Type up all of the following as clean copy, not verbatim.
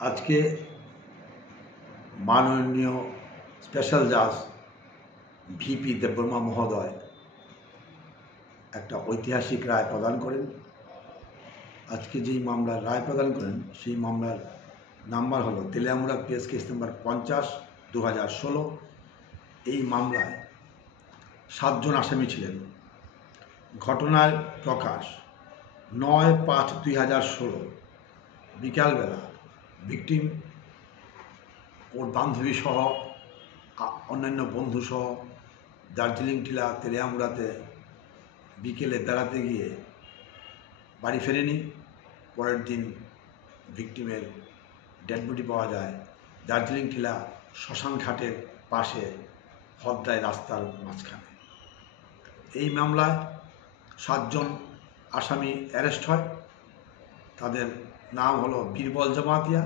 আজকে মাননীয় স্পেশাল জাজ ভিপি দেববর্মা মহোদয় একটা ঐতিহাসিক রায় প্রদান করেন। আজকে যেই মামলার রায় প্রদান করেন সেই মামলার নাম্বার হলো তেলিয়ামুড়া পিএস কেস নাম্বার 50/2016। এই মামলায় 7 জন আসামি ছিলেন। ঘটনার প্রকাশ 9/5/2016 বিকালবেলা ভিকটিম ওর বান্ধবী সহ অন্যান্য বন্ধু সহ দার্জিলিং টিলা তেলিয়ামুড়াতে বিকেলে বেড়াতে গিয়ে বাড়ি ফেরেনি। পরের দিন ভিকটিমের ডেড বডি পাওয়া যায় দার্জিলিং টিলা শ্মশান ঘাটের পাশে হদ্রায় রাস্তার মাঝখানে। এই মামলায় 7 জন আসামি অ্যারেস্ট হয়। তাদের নাম হলো বীরবল জমাতিয়া,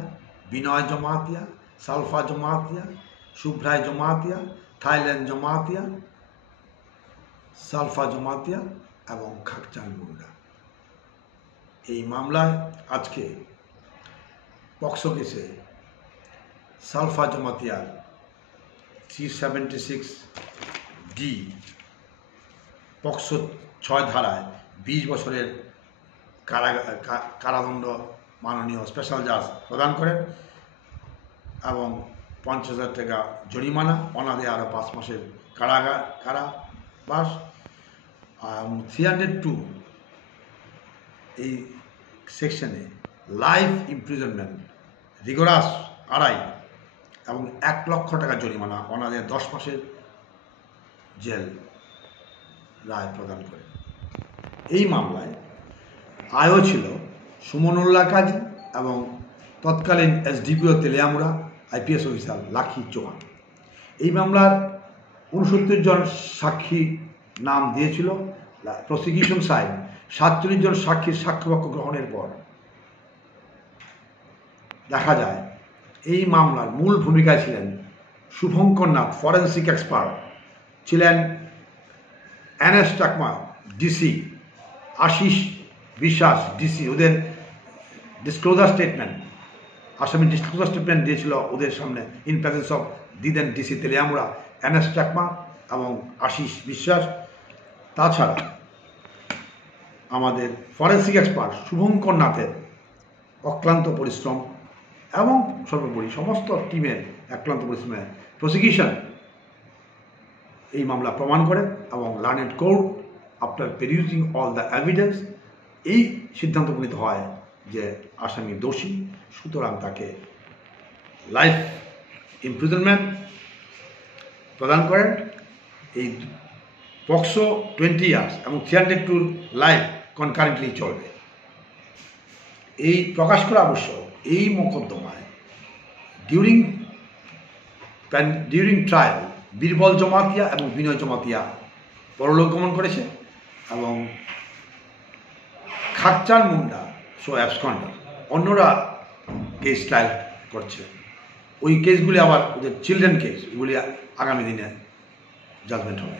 বিনয় জমাতিয়া, সালফা জমাতিয়া, শুভ্রায় জমাতিয়া, থাইল্যান্ড জমাতিয়া, সালফা জমাতিয়া এবং খাকচান মুন্ডা। এই মামলায় আজকে পক্সো কেসে সালফা জমাতিয়ার 376D পক্সো 6 ধারায় 20 বছরের কারাদণ্ড মাননীয় স্পেশাল জাজ প্রদান করেন এবং 50,000 টাকা জরিমানা, অনাদে আরও 5 মাসের কারাবাস। 302 এই সেকশনে লাইফ ইমপ্রিজনমেন্ট, রিগোরাস আড়াই এবং 1 লক্ষ টাকা জরিমানা, অনাদে 10 মাসের জেল রায় প্রদান করে। এই মামলায় আয়ও ছিল সুমনুল্লাহ কাজী এবং তৎকালীন এসডিপিও তেলিয়ামুড়া আইপিএস অফিসার লাখি চৌহান। এই মামলার 69 জন সাক্ষী নাম দিয়েছিল প্রসিকিউশন সাইড। 47 জন সাক্ষীর সাক্ষ্যবাক্য গ্রহণের পর দেখা যায় এই মামলার মূল ভূমিকায় ছিলেন শুভঙ্কর নাথ, ফরেন্সিক এক্সপার্ট ছিলেন, এনএস চাকমা ডিসি, আশিস বিশ্বাস ডিসি। ওদের ডিসক্লোজার স্টেটমেন্ট, আসামি ডিসক্লোজার স্টেটমেন্ট দিয়েছিল ওদের সামনে in presence of the then DC Teliamura, NS Chakma এবং আশিস বিশ্বাস। তাছাড়া আমাদের ফরেন্সিক এক্সপার্ট শুভঙ্কর নাথের অক্লান্ত পরিশ্রম এবং সর্বোপরি সমস্ত টিমের অক্লান্ত পরিশ্রমে প্রসিকিউশন এই মামলা প্রমাণ করে এবং learned court after perusing all the evidence এই সিদ্ধান্ত উপনীত হয় যে আসামি দোষী, সুতরাং তাকে লাইফ ইমপ্রিজনমেন্ট প্রদান করেন। এই পক্সো 20 ইয়ার্স এবং 302 লাইফ কনকারেন্টলি চলবে। এই প্রকাশ করা আবশ্যক, এই মোকদ্দমায় ডিউরিং ট্রায়াল বীরবল জমাতিয়া এবং বিনয় জমাতিয়া পরলোক গমন করেছে এবং খাকচান মুন্ডা সো অ্যাবসকন্ডার, অন্যরা কেস ট্রায়াল করছে। ওই কেসগুলি আবার ওদের চিলড্রেন কেস, ওগুলি আগামী দিনে জাজমেন্ট হবে।